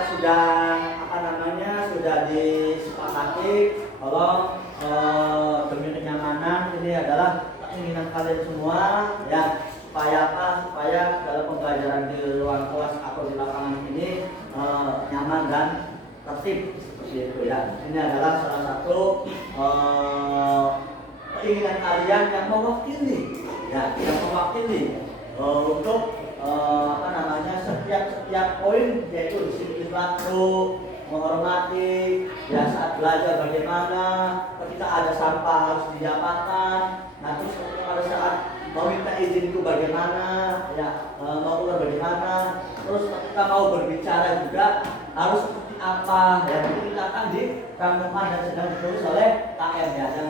kita sudah sudah disepakati kalau demi kenyamanan ini adalah keinginan kalian semua ya, supaya dalam pembelajaran di ruang kelas atau di lapangan ini nyaman dan tertib seperti itu ya. Ini adalah salah satu keinginan kalian yang mewakili ya, untuk setiap poin, yaitu disiplin waktu, menghormati ya, saat belajar bagaimana, ketika ada sampah harus diapakan, nah terus ketika pada saat meminta izin itu bagaimana ya, mau keluar bagaimana, terus ketika mau berbicara juga harus seperti apa ya. Jadi kita akan dirangkumkan dan sedang ditulis oleh KM ya, yang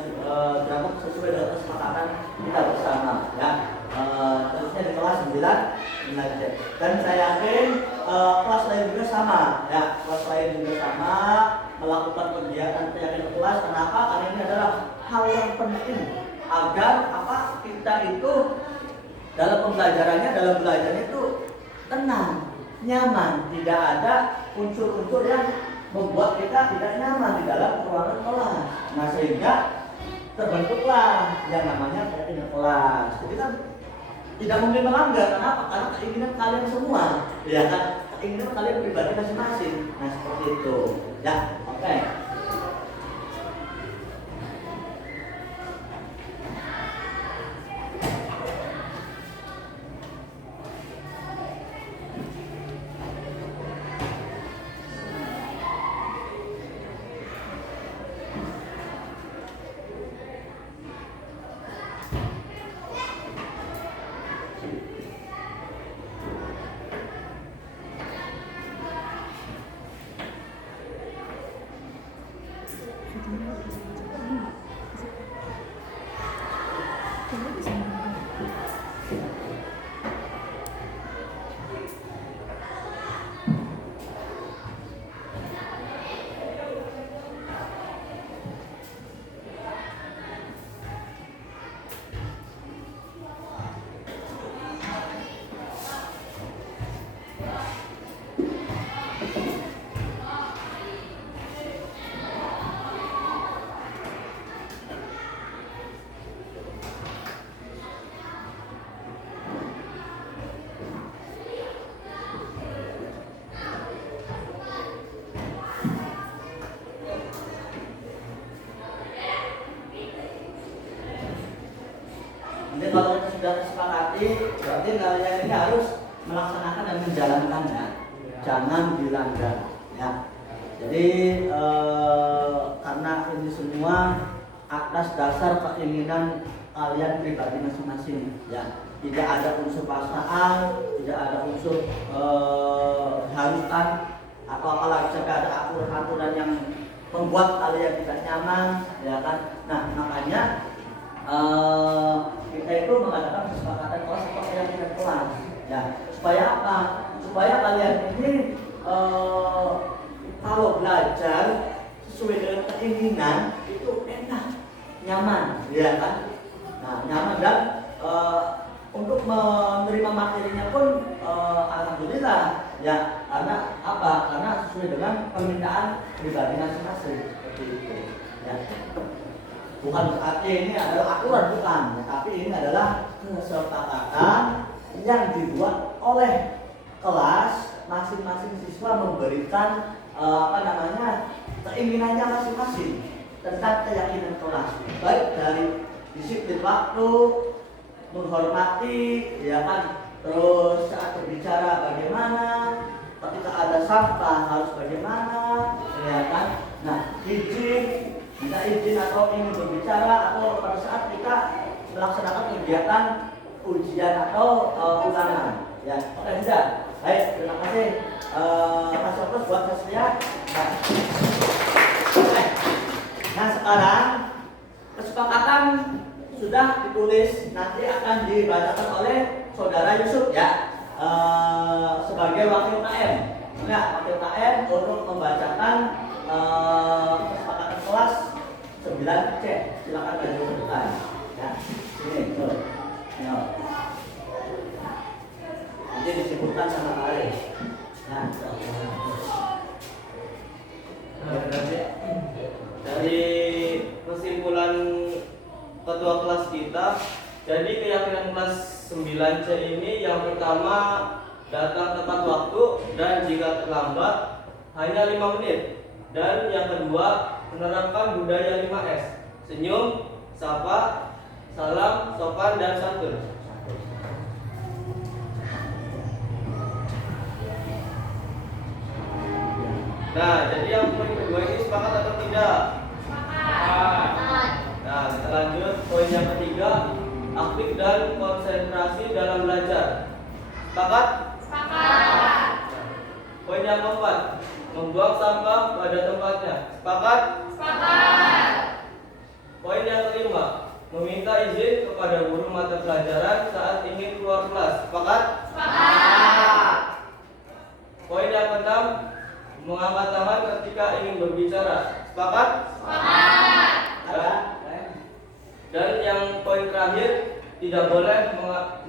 dirangkum sesuai dengan kesepakatan kita bersama ya. Terusnya di kelas 9 dan saya yakin kelas lain juga sama ya, kelas lain juga sama melakukan kegiatan kelas. Kenapa? Karena ini adalah hal yang penting agar kita itu dalam pembelajarannya, dalam belajarnya itu tenang, nyaman, tidak ada unsur-unsur yang membuat kita tidak nyaman di dalam ruangan kelas. Nah, sehingga terbentuklah yang namanya keinginan kelas. Jadi kan tidak mungkin melanggar. Kenapa? Karena keinginan kalian semua, ya kan? Keinginan kalian pribadi masing-masing. Nah, seperti itu. Ya, oke. Jadi kalau kita sudah disepakati, berarti kalian ini harus melaksanakan dan menjalankannya, jangan dilanggar ya. Jadi karena ini semua atas dasar keinginan kalian pribadi masing-masing ya, tidak ada unsur paksaan, tidak ada unsur halusan atau apalagi jika ada aturan-aturan yang membuat kalian tidak nyaman ya kan. Nah, makanya kita itu mengadakan kesepakatan kelas atau keyakinan kelas ya, supaya apa? Supaya kalian ini kalau belajar sesuai dengan keinginan itu enak, nyaman ya kan. Nah, nyaman dan untuk menerima materinya pun alhamdulillah ya, karena apa? Karena sesuai dengan permintaan pribadi masing-masing seperti itu ya. Bukan berarti ini adalah aturan, bukan, tapi ini adalah kesepakatan yang dibuat oleh kelas. Masing-masing siswa memberikan keinginannya masing-masing tentang keyakinan kelas, baik dari disiplin waktu, menghormati ya kan, terus saat berbicara bagaimana, ketika ada sampah harus bagaimana ya kan. Nah, minta izin atau ingin berbicara atau pada saat kita melaksanakan kegiatan ujian atau ulangan ya. Oke, sudah. Baik, terima kasih Mas Sotos buat kesediaan. Nah, sekarang kesepakatan sudah ditulis, nanti akan dibacakan oleh Saudara Yusuf ya, sebagai wakil KM. Enggak, wakil KM untuk membacakan kesepakatan kelas 9C. Silakan maju ke depan. Ya, sini, tuh. Ya. Nanti disebutkan sama Pak Aris. Nah, 9C ini yang pertama datang tepat waktu dan jika terlambat hanya 5 menit. Dan yang kedua menerapkan budaya 5S: senyum, sapa, salam, sopan, dan santun. Nah, jadi yang poin kedua ini sepakat atau tidak? Sepakat. Nah, kita lanjut poin yang ketiga, aktif dan konsentrasi dalam belajar. Sepakat? Sepakat. Poin yang keempat, membuang sampah pada tempatnya. Sepakat? Sepakat. Poin yang kelima, meminta izin kepada guru mata pelajaran saat ingin keluar kelas. Sepakat? Sepakat. Poin yang keenam, mengangkat tangan ketika ingin berbicara. Sepakat? Sepakat. Dan yang poin terakhir, tidak boleh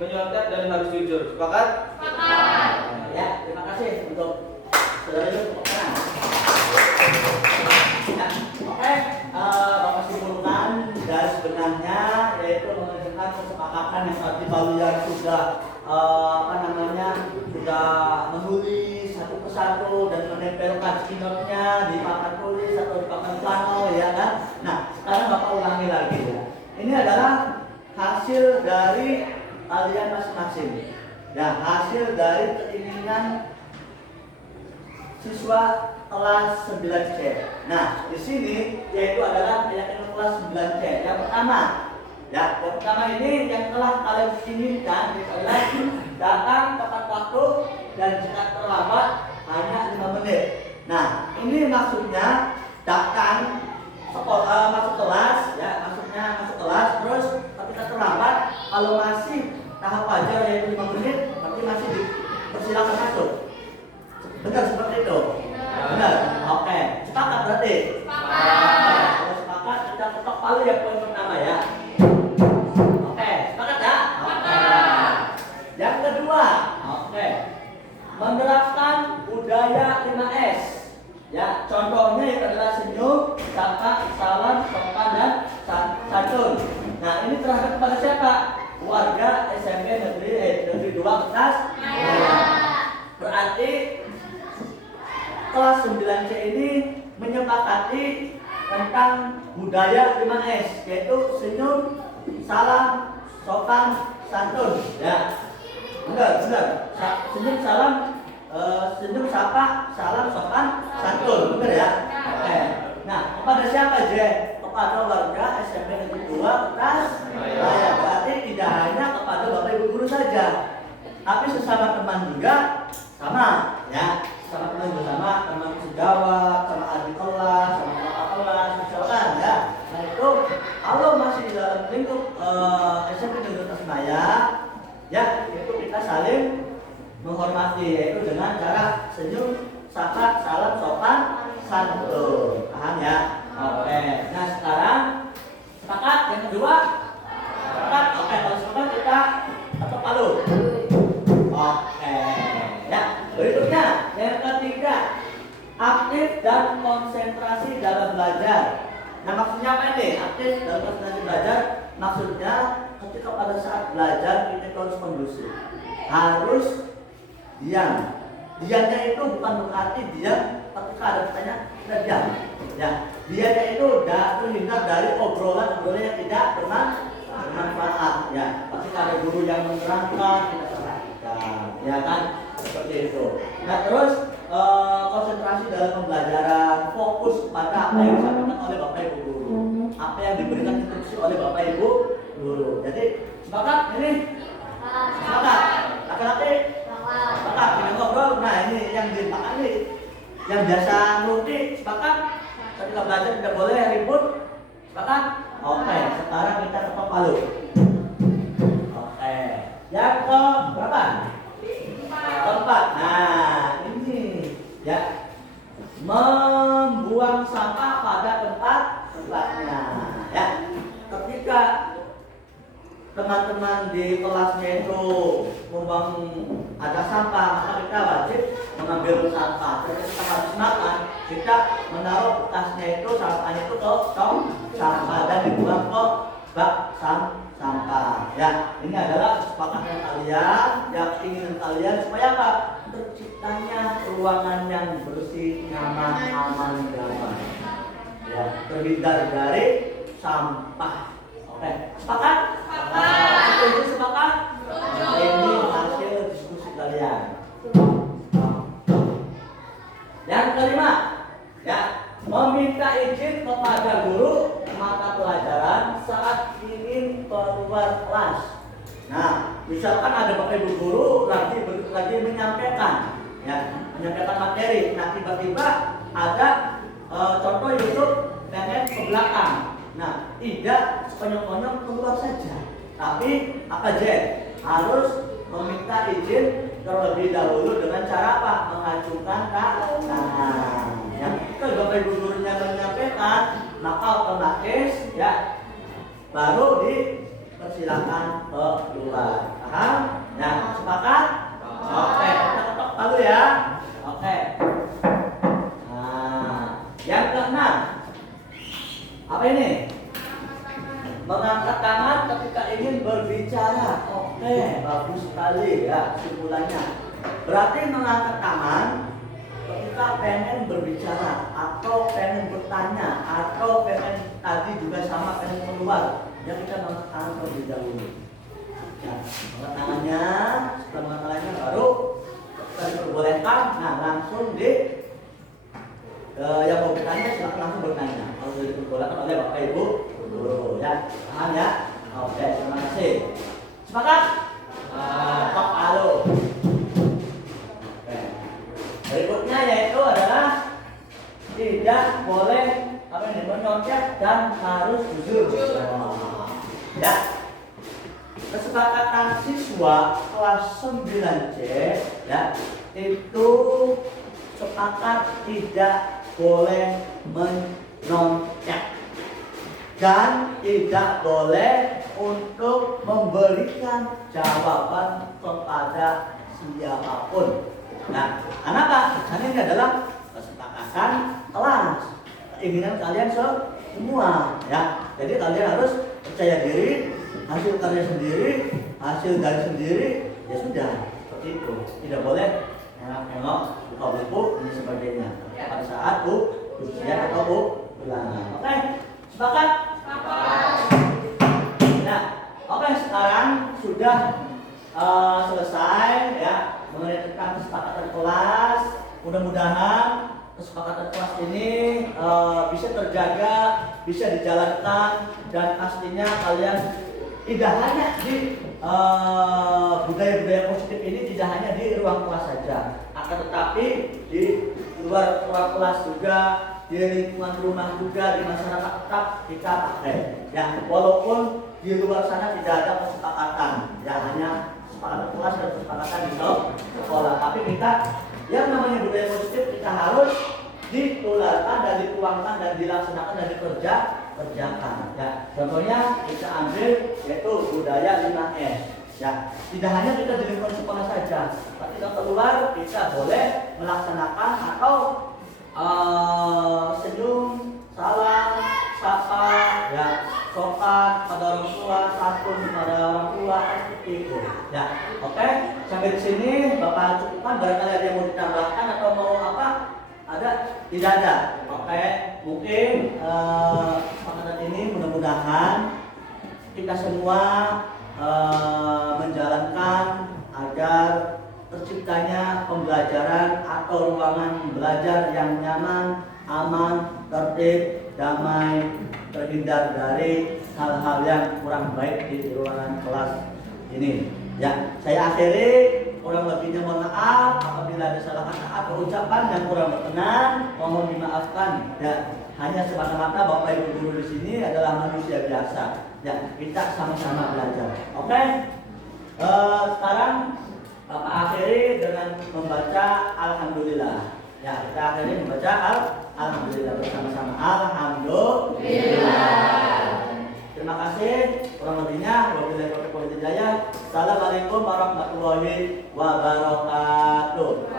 menyontek dan harus jujur. Sepakat? Sepakat. Ya, terima kasih untuk saudara itu tepuk tangan. Ya, oke, Bapak simpulkan garis benangnya yaitu menunjukkan kesepakatan yang tadi kalian sudah sudah menulis satu persatu dan menempelkan skinotnya di papan tulis atau di papan plano, ya kan? Nah, sekarang Bapak ulangi lagi ya. Ini adalah hasil dari kalian masing-masing. Ya, hasil dari keinginan siswa kelas 9C. Nah, di sini yaitu adalah keyakinan kelas 9C. Yang pertama ini yang telah kalian inginkan adalah datang tepat waktu dan jika terlambat hanya 5 menit. Nah, ini maksudnya datang masuk kelas, ya, maksudnya masuk kelas, terus ketika terlambat kalau masih tahap wajar yaitu 5 menit, berarti masih dipersilakan masuk. Benar seperti itu? Benar. Oke. Sepakat berarti? Sepakat. Kalau sepakat kita ketok palu ya poin pertama ya. Oke. Sepakat ya? Sepakat. Yang kedua, oke. Menerapkan budaya 5S. Ya, contohnya itu adalah senyum, sapa, salam, sopan, dan santun. Nah, ini terhadap kepada siapa? Warga SMP Negeri 2 Ketas. Berarti kelas 9C ini menyepakati tentang budaya 5S, yaitu senyum, salam, sopan, santun. Ya, benar. Senyum, salam, senyum, sapa, salam, sopan, santun. Benar ya? Oke. Nah, kepada siapa Je? Kepada warga SMP Negeri 2 Ketas. Berarti tidak hanya kepada Bapak Ibu guru saja, tapi sesama teman juga sama, ya. Sama teman bersama, teman sejawat, sama adik kelas, sama kakak kelas, misalkan ya. Nah itu kalau masih di dalam lingkup SMP Negeri Tasikmalaya, ya itu kita saling menghormati, yaitu dengan cara senyum, sapa, salam, sopan, santun. Paham ya? Oke. Nah sekarang sepakat yang kedua? Sepakat. Oke, kalau sepakat kita ketok palu. Oke. Ya, berikutnya yang ketiga, aktif dan konsentrasi dalam belajar. Nah maksudnya apa ini? Aktif dalam konsentrasi belajar, maksudnya ketika pada saat belajar kita harus kondusif, harus diam. Diamnya itu bukan berarti diam ketika ada pertanyaan kita diam. Ya, diamnya itu terhindar dari obrolan yang tidak bermanfaat. Ya, ketika ada guru yang menerangkan kita perhatikan, ya kan? Seperti itu. Nah terus konsentrasi dalam pembelajaran, fokus pada apa yang disampaikan oleh Bapak Ibu guru, apa yang diberikan instruksi oleh Bapak Ibu guru. Jadi sepakat ini? Sepakat. Laki-laki? Sepakat. Tidak ngobrol. Nah ini yang disepakati, yang biasa ngerti. Sepakat. Ketika belajar tidak boleh ribut. Sepakat. Oke. Sekarang kita ketok palu. Oke. Yang ke berapa? Keempat. Nah ini ya, membuang sampah pada tempatnya. Ya, ketika teman-teman di kelasnya itu membuang ada sampah, maka kita wajib mengambil sampah. Jadi kita harus makan, kita menaruh tasnya itu, sampahnya itu ke tong sampah dan dibuang ke bak sampah. Ya, ini adalah kesepakatan kalian, yang keinginan kalian supaya apa? Terciptanya ruangan yang bersih, nyaman, aman, damai. Ya, terhindar dari sampah. Oke, sepakat? Sepakat. Setuju sepakat? Ini hasil diskusi kalian. Yang kelima, ya, meminta izin kepada guru mata pelajaran saat ingin keluar kelas. Nah, misalkan ada bapak ibu guru lagi menyampaikan, ya, menyampaikan materi. Nah, tiba-tiba ada contoh Yusuf pengen ke belakang. Nah, tidak sekonyong-konyong keluar saja, tapi apa Jen? Harus meminta izin terlebih dahulu dengan cara apa? Mengacungkan tangan. Yang kalau bapak ibu gurunya menyampaikan, maka otomatis ya baru dipersilakan keluar. Paham? Ya, sepakat? Oke, kita ketok palu ya. Oke. Nah, yang keenam, apa ini? Mengangkat tangan ketika ingin berbicara. Oke, bagus sekali ya kesimpulannya. Berarti mengangkat tangan ketika pengen berbicara atau pengen bertanya atau pengen tadi juga sama pengen keluar, ya kita mengangkat tangan terlebih dahulu. Ya, mengangkat tangannya, setelah mengangkat tangannya baru kita diperbolehkan. Nah, langsung yang mau bertanya silakan langsung bertanya. Kalau sudah diperbolehkan oleh bapak ibu guru, ya, paham ya? Oke, terima kasih. Sepakat? Ketok palu. Berikutnya yaitu adalah tidak boleh menyontek dan harus jujur. Ya. Kesepakatan siswa kelas 9C ya, itu sepakat tidak boleh menyontek dan tidak boleh untuk memberikan jawaban kepada siapapun. Nah, kenapa? Karena ini adalah kesepakatan kelas, keinginan kalian semua, ya. Jadi kalian harus percaya diri, hasil karya sendiri, hasil dari sendiri, ya sudah seperti itu. Tidak boleh nengok, buka buku dan sebagainya pada saat ujian atau ulangan. Oke, sepakat? Sepakat. Nah, oke, sekarang sudah selesai ya mengenai tentang kesepakatan kelas. Mudah-mudahan kesepakatan kelas ini bisa terjaga, bisa dijalankan, dan pastinya kalian tidak hanya di budaya-budaya positif ini tidak hanya di ruang kelas saja, akan tetapi di luar ruang kelas juga, di lingkungan rumah juga, di masyarakat tetap kita pakai. Ya, walaupun di luar sana tidak ada kesepakatan, ya hanya kesepakatan kelas dan kesepakatan di sekolah, tapi kita yang namanya budaya positif kita harus ditularkan dan dituangkan dan dilaksanakan dan dikerjakan. Ya, contohnya kita ambil yaitu budaya 5S. Ya, tidak hanya kita di lingkungan sekolah saja, tapi kita keluar kita boleh melaksanakan atau senyum, salam, sapa, ya, sopan pada orang tua, santun pada orang tua, seperti itu. Ya, oke. Sampai di sini Bapak cukupkan. Barangkali ada yang mau ditambahkan atau mau apa? Ada? Tidak ada. Oke. Mungkin kesepakatan ini mudah-mudahan kita semua menjalankan agar terciptanya pembelajaran atau ruangan belajar yang nyaman, aman, tertib, damai, terhindar dari hal-hal yang kurang baik di ruangan kelas ini. Ya, saya akhiri, kurang lebihnya mohon maaf apabila ada salah kata atau ucapan yang kurang berkenan, mohon dimaafkan. Ya, hanya semata-mata Bapak Ibu guru di sini adalah manusia biasa. Ya, kita sama-sama belajar. Oke? Sekarang Bapak akhiri dengan membaca Alhamdulillah. Ya, kita akhiri membaca Alhamdulillah bersama-sama. Alhamdulillah. Terima kasih. Kurang lebihnya, wabillahi taufiq wal hidayah. Assalamualaikum warahmatullahi wabarakatuh.